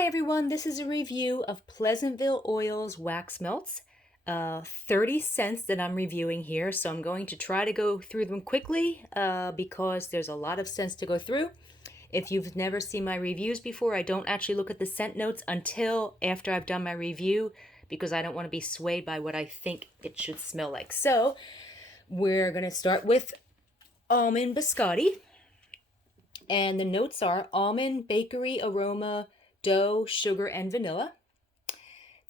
Hi everyone, this is a review of Pleasantville Oil's wax melts. 30 cents that I'm reviewing here, so I'm going to try to go through them quickly because there's a lot of scents to go through. If you've never seen my reviews before, I don't actually look at the scent notes until after I've done my review because I don't want to be swayed by what I think it should smell like. So we're going to start with almond biscotti, and the notes are almond, bakery aroma, dough, sugar, and vanilla.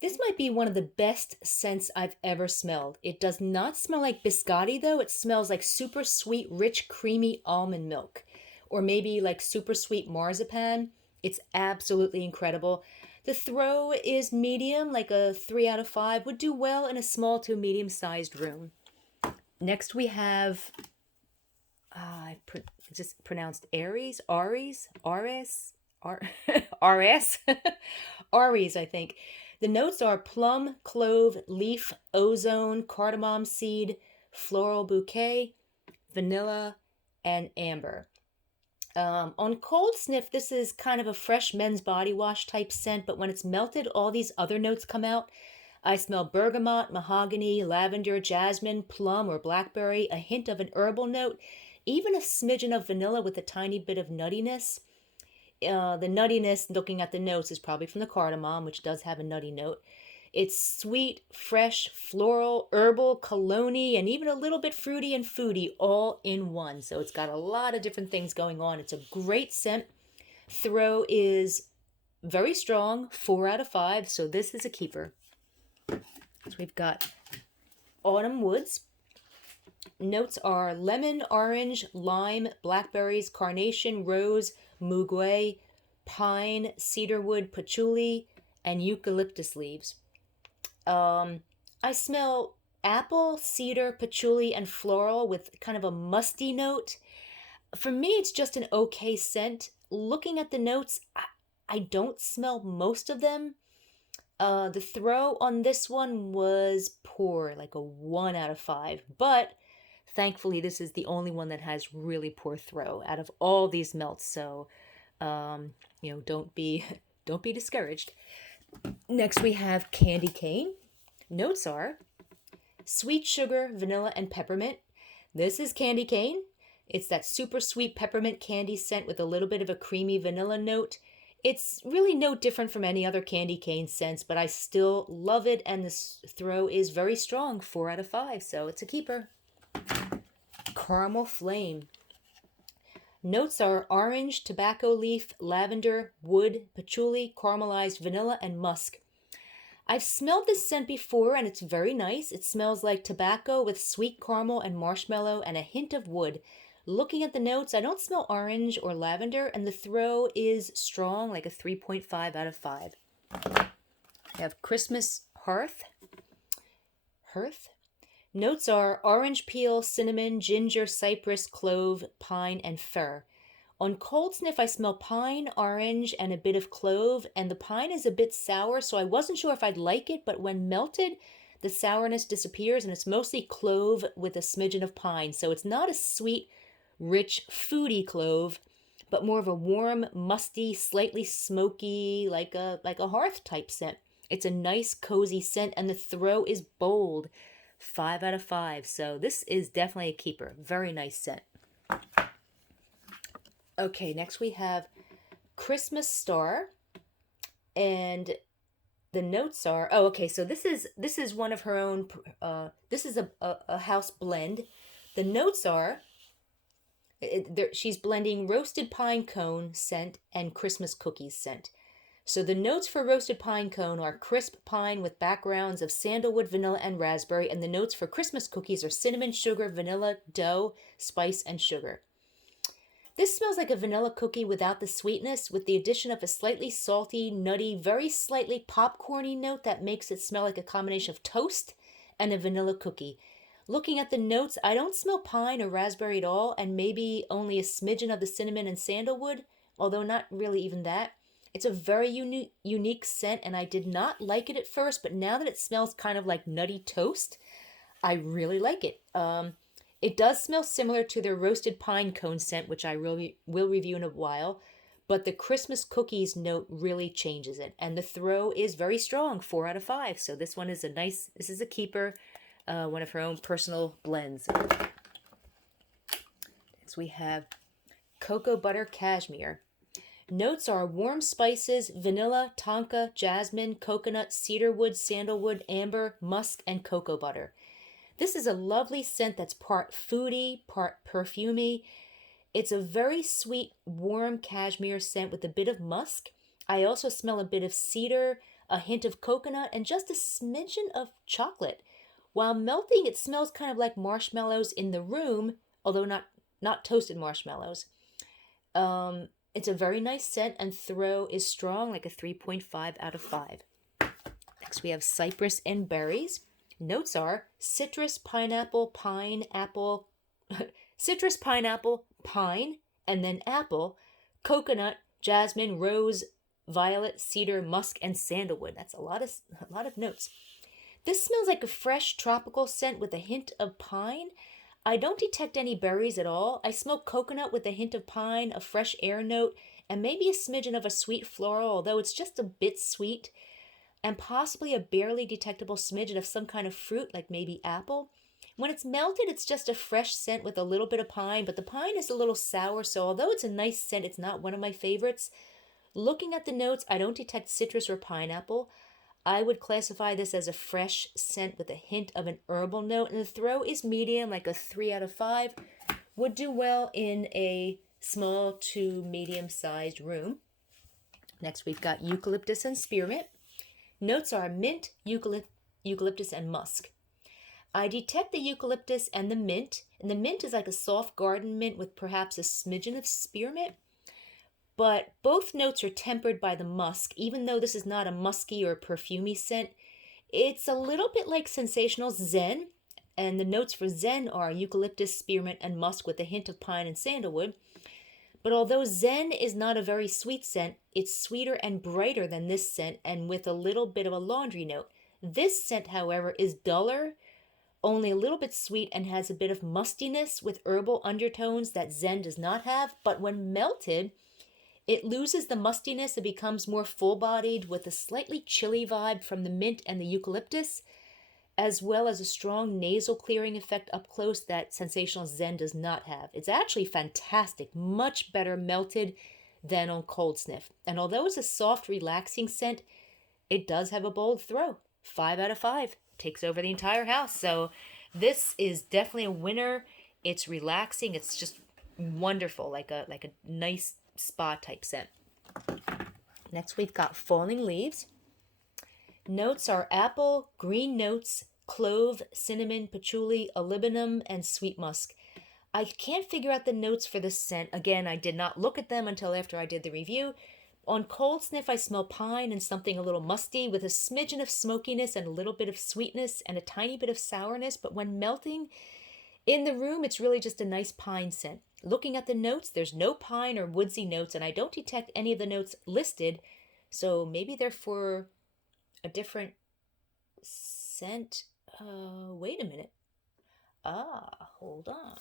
This might be one of the best scents I've ever smelled. It does not smell like biscotti though. It smells like super sweet, rich, creamy almond milk. Or maybe like super sweet marzipan. It's absolutely incredible. The throw is medium, like a 3 out of 5. Would do well in a small to medium sized room. Next we have, I just pronounced Aries, Aries, RS, RS, Aries, I think. The notes are plum, clove, leaf, ozone, cardamom seed, floral bouquet, vanilla, and amber. On cold sniff, this is kind of a fresh men's body wash type scent, but when it's melted, all these other notes come out. I smell bergamot, mahogany, lavender, jasmine, plum or blackberry, a hint of an herbal note, even a smidgen of vanilla with a tiny bit of nuttiness. The nuttiness, looking at the notes, is probably from the cardamom, which does have a nutty note. It's sweet, fresh, floral, herbal, cologne-y, and even a little bit fruity and foody all in one. So it's got a lot of different things going on. It's a great scent. Throw is very strong, 4 out of 5, so this is a keeper. So we've got autumn woods. Notes are lemon, orange, lime, blackberries, carnation, rose, muguet, pine, cedarwood, patchouli, and eucalyptus leaves. I smell apple, cedar, patchouli, and floral with kind of a musty note. For me, it's just an okay scent. Looking at the notes, I don't smell most of them. The throw on this one was poor, like a 1 out of 5. But thankfully, this is the only one that has really poor throw out of all these melts. So, don't be don't be discouraged. Next, we have candy cane. Notes are sweet sugar, vanilla, and peppermint. This is candy cane. It's that super sweet peppermint candy scent with a little bit of a creamy vanilla note. It's really no different from any other candy cane scents, but I still love it, and this throw is very strong, 4 out of 5, so it's a keeper. Caramel flame. Notes are orange, tobacco leaf, lavender, wood, patchouli, caramelized vanilla, and musk. I've smelled this scent before, and it's very nice. It smells like tobacco with sweet caramel and marshmallow and a hint of wood. Looking at the notes, I don't smell orange or lavender, and the throw is strong, like a 3.5 out of 5. We have Christmas Hearth. Notes are orange peel, cinnamon, ginger, cypress, clove, pine, and fir. On cold sniff, I smell pine, orange, and a bit of clove, and the pine is a bit sour, so I wasn't sure if I'd like it, but when melted, the sourness disappears, and it's mostly clove with a smidgen of pine, so it's not a sweet, rich, foody clove, but more of a warm, musty, slightly smoky, like a hearth type scent. It's a nice, cozy scent, and the throw is bold, 5 out of 5. So this is definitely a keeper. Very nice scent. Okay, next we have Christmas Star, and the notes are, so this is one of her own. This is a house blend. The notes are. She's blending roasted pine cone scent and Christmas cookies scent. So the notes for roasted pine cone are crisp pine with backgrounds of sandalwood, vanilla, and raspberry, and the notes for Christmas cookies are cinnamon, sugar, vanilla, dough, spice, and sugar. This smells like a vanilla cookie without the sweetness, with the addition of a slightly salty, nutty, very slightly popcorny note that makes it smell like a combination of toast and a vanilla cookie. Looking at the notes, I don't smell pine or raspberry at all, and maybe only a smidgen of the cinnamon and sandalwood, although not really even that. It's a very unique scent, and I did not like it at first, but now that it smells kind of like nutty toast, I really like it. It does smell similar to their roasted pine cone scent, which I really will review in a while, but the Christmas cookies note really changes it. And the throw is very strong, 4 out of 5. So this one is this is a keeper, one of her own personal blends. Next we have Cocoa Butter Cashmere. Notes are warm spices, vanilla, tonka, jasmine, coconut, cedarwood, sandalwood, amber, musk, and cocoa butter. This is a lovely scent that's part foody, part perfumey. It's a very sweet, warm cashmere scent with a bit of musk. I also smell a bit of cedar, a hint of coconut, and just a smidgen of chocolate. While melting, it smells kind of like marshmallows in the room, although not toasted marshmallows. It's a very nice scent, and throw is strong, like a 3.5 out of 5. Next, we have Cypress and Berries. Notes are citrus, pineapple, pine, apple, citrus, pineapple, pine, and then apple, coconut, jasmine, rose, violet, cedar, musk, and sandalwood. That's a lot of notes. This smells like a fresh tropical scent with a hint of pine. I don't detect any berries at all. I smell coconut with a hint of pine, a fresh air note, and maybe a smidgen of a sweet floral, although it's just a bit sweet, and possibly a barely detectable smidgen of some kind of fruit, like maybe apple. When it's melted, it's just a fresh scent with a little bit of pine, but the pine is a little sour, so although it's a nice scent, it's not one of my favorites. Looking at the notes, I don't detect citrus or pineapple. I would classify this as a fresh scent with a hint of an herbal note, and the throw is medium, like a 3 out of 5. Would do well in a small to medium-sized room. Next, we've got eucalyptus and spearmint. Notes are mint, eucalyptus, and musk. I detect the eucalyptus and the mint is like a soft garden mint with perhaps a smidgen of spearmint. But both notes are tempered by the musk. Even though this is not a musky or perfumey scent, it's a little bit like Sensational Zen, and the notes for Zen are eucalyptus, spearmint, and musk with a hint of pine and sandalwood. But although Zen is not a very sweet scent, it's sweeter and brighter than this scent and with a little bit of a laundry note. This scent, however, is duller, only a little bit sweet, and has a bit of mustiness with herbal undertones that Zen does not have, but when melted, it loses the mustiness and becomes more full-bodied with a slightly chilly vibe from the mint and the eucalyptus, as well as a strong nasal clearing effect up close that Sensational Zen does not have. It's actually fantastic, much better melted than on cold sniff. And although it's a soft, relaxing scent, it does have a bold throw. 5 out of 5. Takes over the entire house. So this is definitely a winner. It's relaxing. It's just wonderful, like a nice spa type scent. Next, we've got Falling Leaves. Notes are apple, green notes, clove, cinnamon, patchouli, olibanum, and sweet musk. I can't figure out the notes for this scent. Again, I did not look at them until after I did the review. On cold sniff, I smell pine and something a little musty with a smidgen of smokiness and a little bit of sweetness and a tiny bit of sourness. But when melting in the room, it's really just a nice pine scent. Looking at the notes, there's no pine or woodsy notes, and I don't detect any of the notes listed. So maybe they're for a different scent. Wait a minute. Hold on.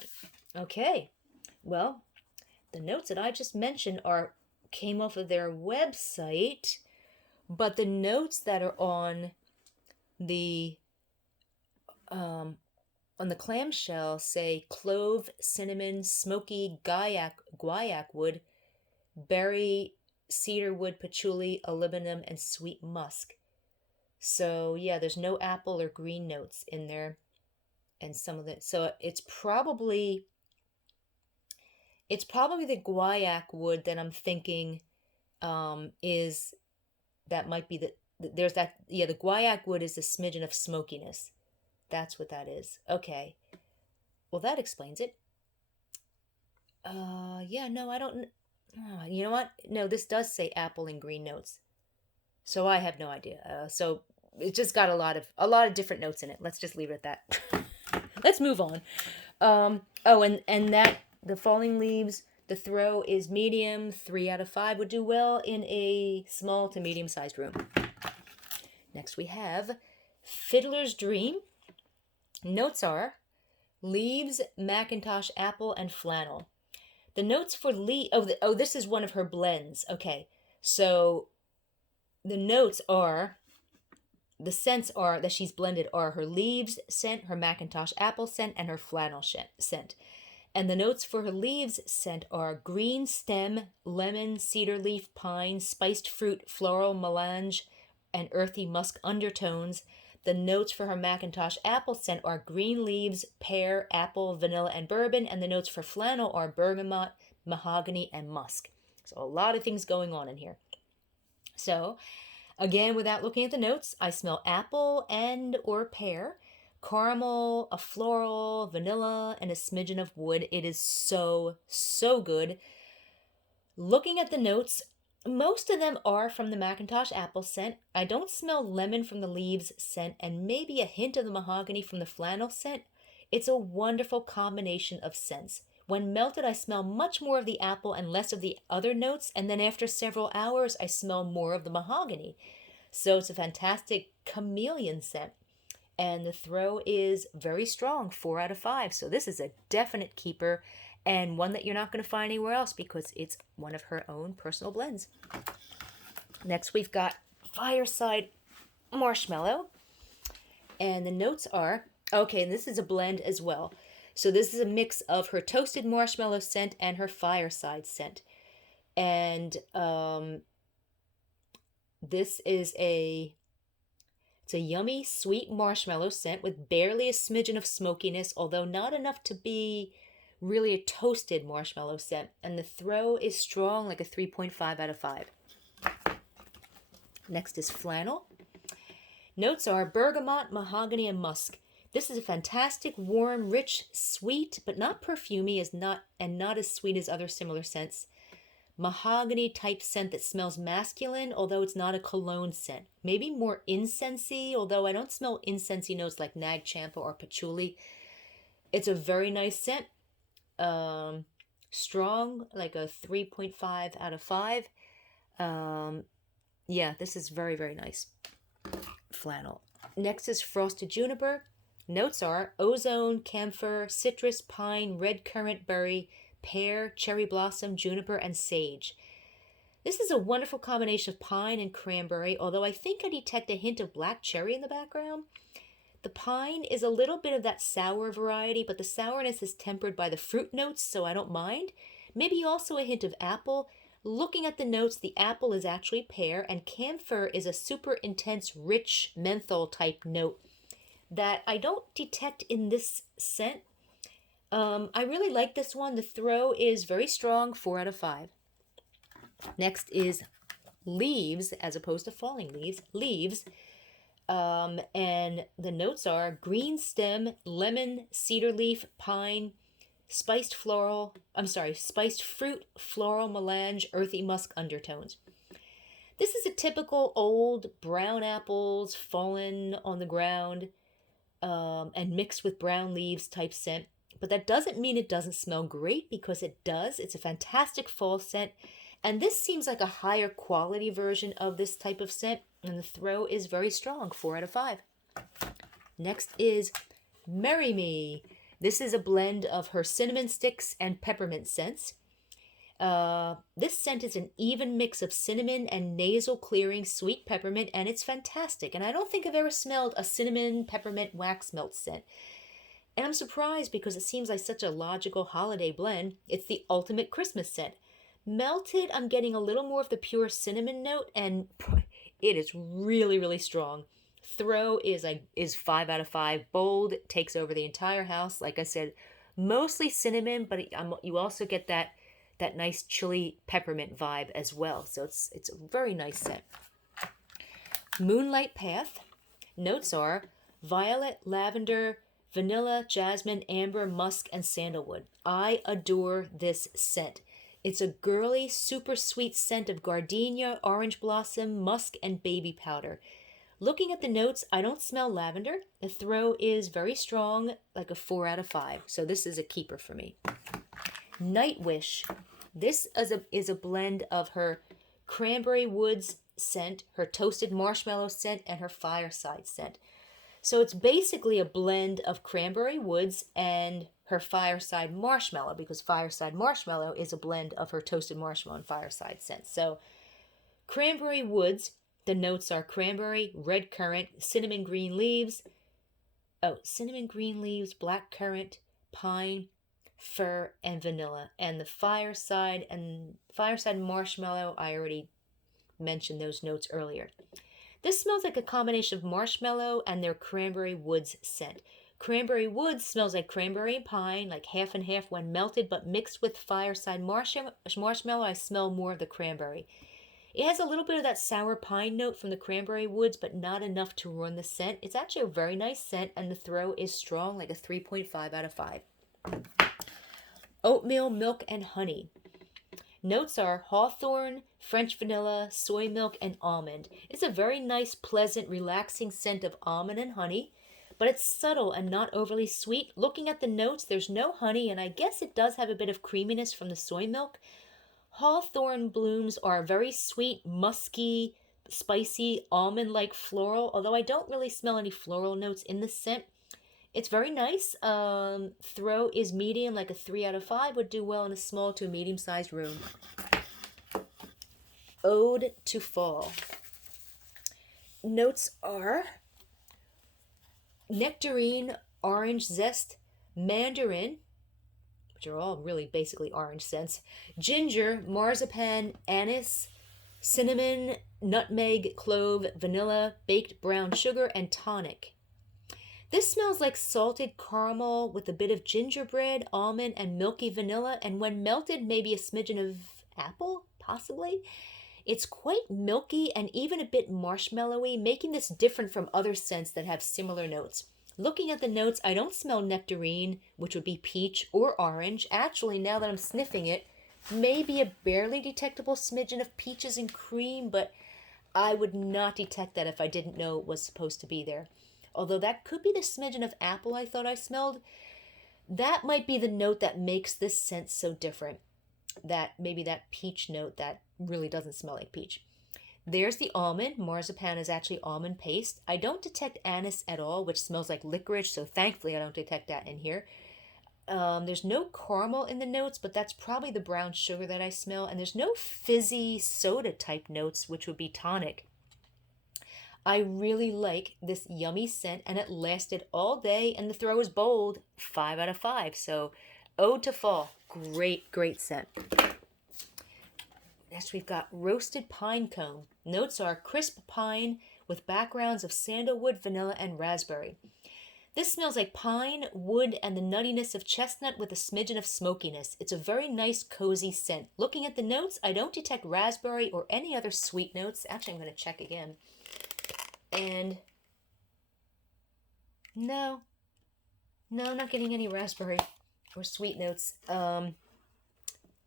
Okay. Well, the notes that I just mentioned came off of their website, but the notes that are on the clamshell say clove, cinnamon, smoky guaiac wood, berry, cedarwood, patchouli, olibanum, and sweet musk. So yeah, there's no apple or green notes in there, and some of it. So it's probably the guaiac wood that I'm thinking is that might be the guaiac wood is a smidgen of smokiness. That's what that is. Okay. Well, that explains it. Yeah, no, I don't. You know what? No, this does say apple and green notes. So I have no idea. So it just got a lot of different notes in it. Let's just leave it at that. Let's move on. And that the Falling Leaves, the throw is medium. 3 out of 5 would do well in a small to medium-sized room. Next we have Fiddler's Dream. Notes are leaves, Macintosh apple, and flannel. The notes for this is one of her blends. Okay. So the notes are, the scents are that she's blended are her leaves scent, her Macintosh apple scent, and her flannel scent. And the notes for her leaves scent are green stem, lemon, cedar leaf, pine, spiced fruit, floral melange, and earthy musk undertones. The notes for her Macintosh apple scent are green leaves, pear, apple, vanilla, and bourbon. And the notes for flannel are bergamot, mahogany, and musk. So a lot of things going on in here. So again, without looking at the notes, I smell apple and or pear, caramel, a floral, vanilla, and a smidgen of wood. It is so, so good. Looking at the notes, most of them are from the Macintosh apple scent. I don't smell lemon from the leaves scent, and maybe a hint of the mahogany from the flannel scent. It's a wonderful combination of scents. When melted, I smell much more of the apple and less of the other notes, and then after several hours, I smell more of the mahogany. So it's a fantastic chameleon scent. And the throw is very strong, 4 out of 5. So this is a definite keeper, and one that you're not going to find anywhere else because it's one of her own personal blends. Next, we've got Fireside Marshmallow. And the notes are, okay, and this is a blend as well. So this is a mix of her toasted marshmallow scent and her fireside scent. And this is it's a yummy, sweet marshmallow scent with barely a smidgen of smokiness, although not enough to be really a toasted marshmallow scent. And the throw is strong, like a 3.5 out of 5. Next is flannel. Notes are bergamot, mahogany, and musk. This is a fantastic, warm, rich, sweet, but not perfumey, and not as sweet as other similar scents. Mahogany type scent that smells masculine, although it's not a cologne scent. Maybe more incensey, although I don't smell incensey notes like nag champa or patchouli. It's a very nice scent. Strong, like a 3.5 out of 5. Yeah, this is very, very nice. Flannel. Next is frosted juniper. Notes are ozone, camphor, citrus, pine, red currant berry, pear, cherry blossom, juniper, and sage. This is a wonderful combination of pine and cranberry, although I think I detect a hint of black cherry in the background. The pine is a little bit of that sour variety, but the sourness is tempered by the fruit notes, so I don't mind. Maybe also a hint of apple. Looking at the notes, the apple is actually pear, and camphor is a super intense, rich menthol type note that I don't detect in this scent. I really like this one. The throw is very strong, 4 out of 5. Next is leaves, as opposed to falling leaves. Leaves. And the notes are green stem, lemon, cedar leaf, pine, spiced fruit, floral melange, earthy musk undertones. This is a typical old brown apples fallen on the ground and mixed with brown leaves type scent. But that doesn't mean it doesn't smell great, because it does. It's a fantastic fall scent. And this seems like a higher quality version of this type of scent. And the throw is very strong, 4 out of 5. Next is Marry Me. This is a blend of her cinnamon sticks and peppermint scents. This scent is an even mix of cinnamon and nasal clearing sweet peppermint, and it's fantastic. And I don't think I've ever smelled a cinnamon peppermint wax melt scent. And I'm surprised because it seems like such a logical holiday blend. It's the ultimate Christmas scent. Melted, I'm getting a little more of the pure cinnamon note, and it is really, really strong. Throw is 5 out of 5. Bold, takes over the entire house. Like I said, mostly cinnamon, but you also get that nice chili peppermint vibe as well. So it's a very nice scent. Moonlight Path. Notes are violet, lavender, vanilla, jasmine, amber, musk, and sandalwood. I adore this scent. It's a girly, super sweet scent of gardenia, orange blossom, musk, and baby powder. Looking at the notes, I don't smell lavender. The throw is very strong, like a 4 out of 5. So this is a keeper for me. Night Wish. This is a blend of her cranberry woods scent, her toasted marshmallow scent, and her fireside scent. So it's basically a blend of cranberry woods and her Fireside Marshmallow, because Fireside Marshmallow is a blend of her toasted marshmallow and Fireside scent. So Cranberry Woods, the notes are cranberry, red currant, cinnamon green leaves, black currant, pine, fir, and vanilla. And the Fireside Marshmallow, I already mentioned those notes earlier. This smells like a combination of marshmallow and their Cranberry Woods scent. Cranberry Woods smells like cranberry and pine, like half and half when melted, but mixed with Fireside Marshmallow, I smell more of the cranberry. It has a little bit of that sour pine note from the Cranberry Woods, but not enough to ruin the scent. It's actually a very nice scent, and the throw is strong, like a 3.5 out of 5. Oatmeal, milk, and honey. Notes are hawthorn, French vanilla, soy milk, and almond. It's a very nice, pleasant, relaxing scent of almond and honey, but it's subtle and not overly sweet. Looking at the notes, there's no honey, and I guess it does have a bit of creaminess from the soy milk. Hawthorn blooms are very sweet, musky, spicy, almond-like floral, although I don't really smell any floral notes in the scent. It's very nice. Throw is medium, like a 3 out of 5, would do well in a small to medium-sized room. Ode to Fall. Notes are nectarine, orange zest, mandarin, which are all really basically orange scents, ginger, marzipan, anise, cinnamon, nutmeg, clove, vanilla, baked brown sugar, and tonic. This smells like salted caramel with a bit of gingerbread, almond, and milky vanilla, and when melted, maybe a smidgen of apple, possibly. It's quite milky and even a bit marshmallowy, making this different from other scents that have similar notes. Looking at the notes, I don't smell nectarine, which would be peach, or orange. Actually, now that I'm sniffing it, maybe a barely detectable smidgen of peaches and cream, but I would not detect that if I didn't know it was supposed to be there. Although that could be the smidgen of apple I thought I smelled. That might be the note that makes this scent so different. Maybe that peach note that really doesn't smell like peach. There's the almond. Marzipan is actually almond paste. I don't detect anise at all, which smells like licorice, so thankfully I don't detect that in here. There's no caramel in the notes, but that's probably the brown sugar that I smell. And there's no fizzy soda type notes, which would be tonic. I really like this yummy scent, and it lasted all day, and the throw is bold, 5 out of 5. So, Ode to Fall, great scent. Next, we've got roasted pine cone. Notes are crisp pine with backgrounds of sandalwood, vanilla, and raspberry. This smells like pine, wood, and the nuttiness of chestnut with a smidgen of smokiness. It's a very nice, cozy scent. Looking at the notes, I don't detect raspberry or any other sweet notes. Actually, I'm going to check again. And no, I'm not getting any raspberry or sweet notes.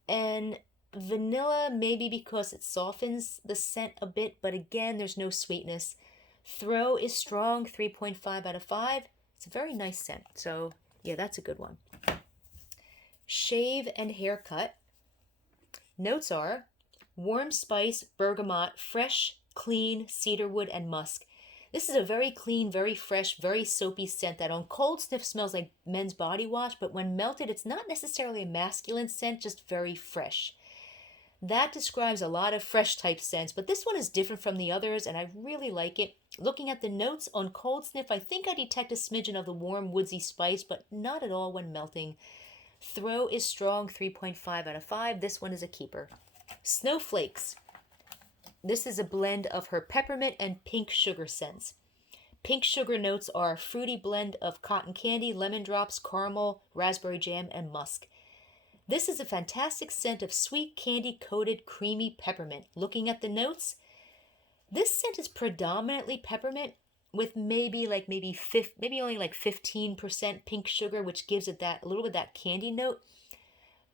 And vanilla, maybe because it softens the scent a bit, but again, there's no sweetness. Throw is strong, 3.5 out of 5. It's a very nice scent. So, yeah, that's a good one. Shave and haircut. Notes are warm spice, bergamot, fresh, clean, cedarwood, and musk. This is a very clean, very fresh, very soapy scent that on cold sniff smells like men's body wash, but when melted, it's not necessarily a masculine scent, just very fresh. That describes a lot of fresh type scents, but this one is different from the others, and I really like it. Looking at the notes, on cold sniff, I think I detect a smidgen of the warm, woodsy spice, but not at all when melting. Throw is strong, 3.5 out of 5. This one is a keeper. Snowflakes. This is a blend of her peppermint and pink sugar scents. Pink sugar notes are a fruity blend of cotton candy, lemon drops, caramel, raspberry jam, and musk. This is a fantastic scent of sweet candy-coated creamy peppermint. Looking at the notes, this scent is predominantly peppermint with maybe only like 15% pink sugar, which gives it a little bit of that candy note.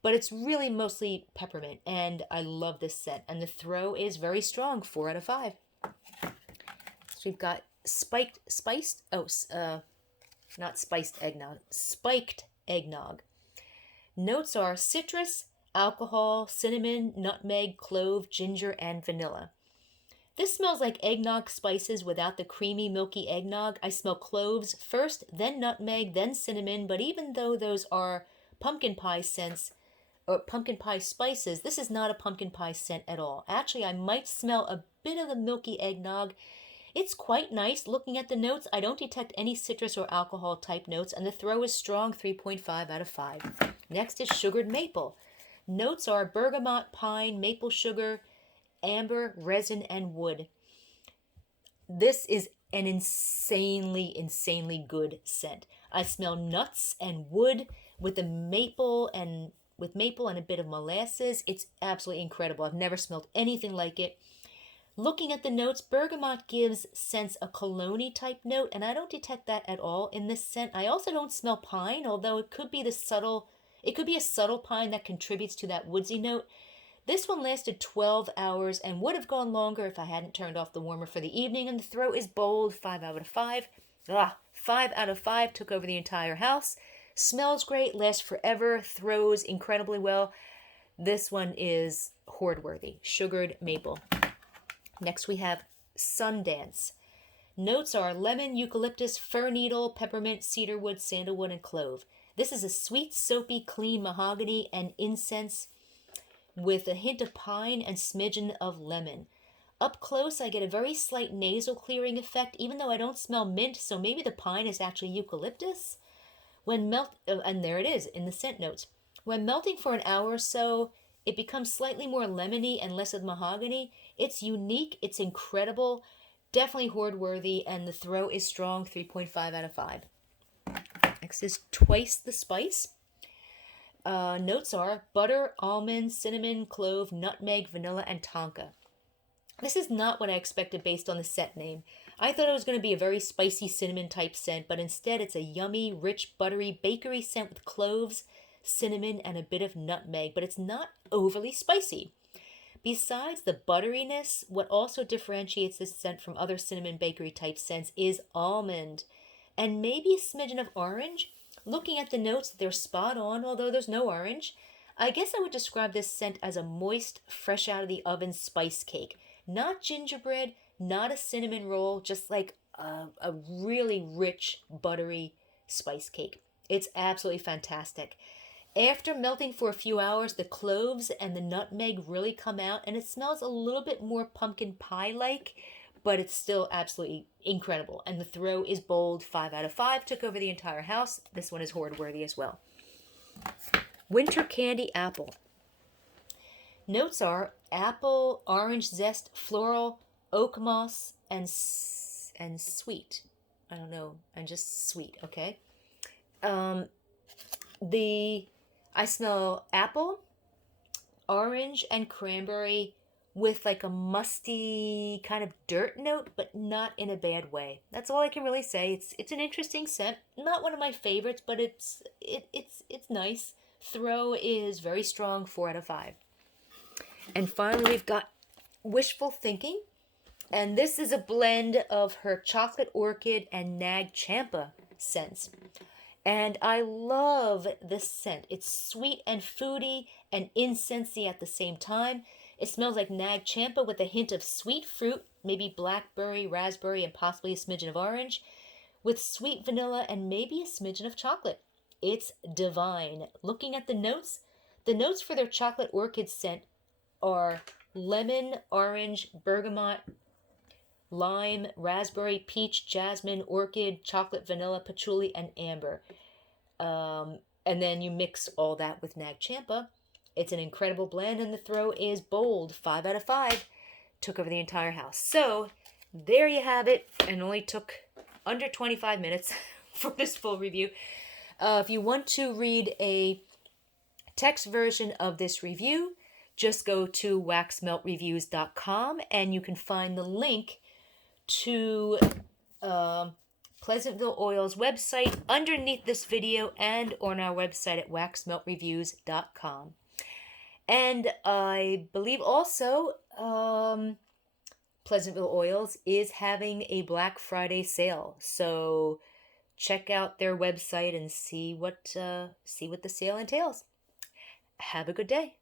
But it's really mostly peppermint, and I love this scent. And the throw is very strong, 4 out of 5. So we've got spiked eggnog. Notes are citrus, alcohol, cinnamon, nutmeg, clove, ginger, and vanilla. This smells like eggnog spices without the creamy, milky eggnog. I smell cloves first, then nutmeg, then cinnamon, but even though those are pumpkin pie scents, or pumpkin pie spices, this is not a pumpkin pie scent at all. Actually, I might smell a bit of the milky eggnog. It's quite nice. Looking at the notes, I don't detect any citrus or alcohol type notes, and the throw is strong, 3.5 out of 5. Next is sugared maple. Notes are bergamot, pine, maple sugar, amber, resin, and wood. This is an insanely good scent. I smell nuts and wood with the maple and a bit of molasses. It's absolutely incredible. I've never smelled anything like it. Looking at the notes, bergamot gives scents a cologne type note, and I don't detect that at all in this scent. I also don't smell pine, although it could be a subtle pine that contributes to that woodsy note. This one lasted 12 hours and would have gone longer if I hadn't turned off the warmer for the evening, and the throw is bold, 5 out of 5. 5 out of 5, took over the entire house. Smells great, lasts forever, throws incredibly well. This one is hoard-worthy, sugared maple. Next we have Sundance. Notes are lemon, eucalyptus, fir needle, peppermint, cedarwood, sandalwood, and clove. This is a sweet, soapy, clean mahogany and incense with a hint of pine and smidgen of lemon. Up close, I get a very slight nasal clearing effect, even though I don't smell mint, so maybe the pine is actually eucalyptus. And there it is in the scent notes. When melting for an hour or so, it becomes slightly more lemony and less of mahogany. It's unique, it's incredible, definitely hoard-worthy, and the throw is strong, 3.5 out of 5. Next is Twice the Spice. Notes are butter, almond, cinnamon, clove, nutmeg, vanilla, and tonka. This is not what I expected based on the scent name. I thought it was going to be a very spicy cinnamon type scent, but instead it's a yummy, rich, buttery bakery scent with cloves, cinnamon, and a bit of nutmeg, but it's not overly spicy. Besides the butteriness, what also differentiates this scent from other cinnamon bakery type scents is almond, and maybe a smidgen of orange. Looking at the notes, they're spot on, although there's no orange. I guess I would describe this scent as a moist, fresh out of the oven spice cake. Not gingerbread, not a cinnamon roll, just like a really rich, buttery spice cake. It's absolutely fantastic. After melting for a few hours, the cloves and the nutmeg really come out, and it smells a little bit more pumpkin pie-like, but it's still absolutely incredible. And the throw is bold, 5 out of 5, took over the entire house. This one is hoard-worthy as well. Winter Candy Apple. Notes are apple, orange zest, floral, oak moss, and sweet. I don't know, and just sweet, okay? I smell apple, orange, and cranberry with like a musty kind of dirt note, but not in a bad way. That's all I can really say. It's an interesting scent. Not one of my favorites, but it's nice. Throw is very strong, 4 out of 5. And finally, we've got Wishful Thinking. And this is a blend of her chocolate orchid and nag champa scents. And I love this scent. It's sweet and foody and incensey at the same time. It smells like nag champa with a hint of sweet fruit, maybe blackberry, raspberry, and possibly a smidgen of orange, with sweet vanilla and maybe a smidgen of chocolate. It's divine. Looking at the notes for their chocolate orchid scent are lemon, orange, bergamot, lime, raspberry, peach, jasmine, orchid, chocolate, vanilla, patchouli, and amber. And then you mix all that with nag champa. It's an incredible blend, and the throw is bold, 5 out of 5. Took over the entire house. So there you have it, and only took under 25 minutes for this full review. If you want to read a text version of this review, just go to waxmeltreviews.com, and you can find the link to Pleasantville Oil's website underneath this video and on our website at waxmeltreviews.com. And I believe also Pleasantville Oils is having a Black Friday sale. So check out their website and see what the sale entails. Have a good day.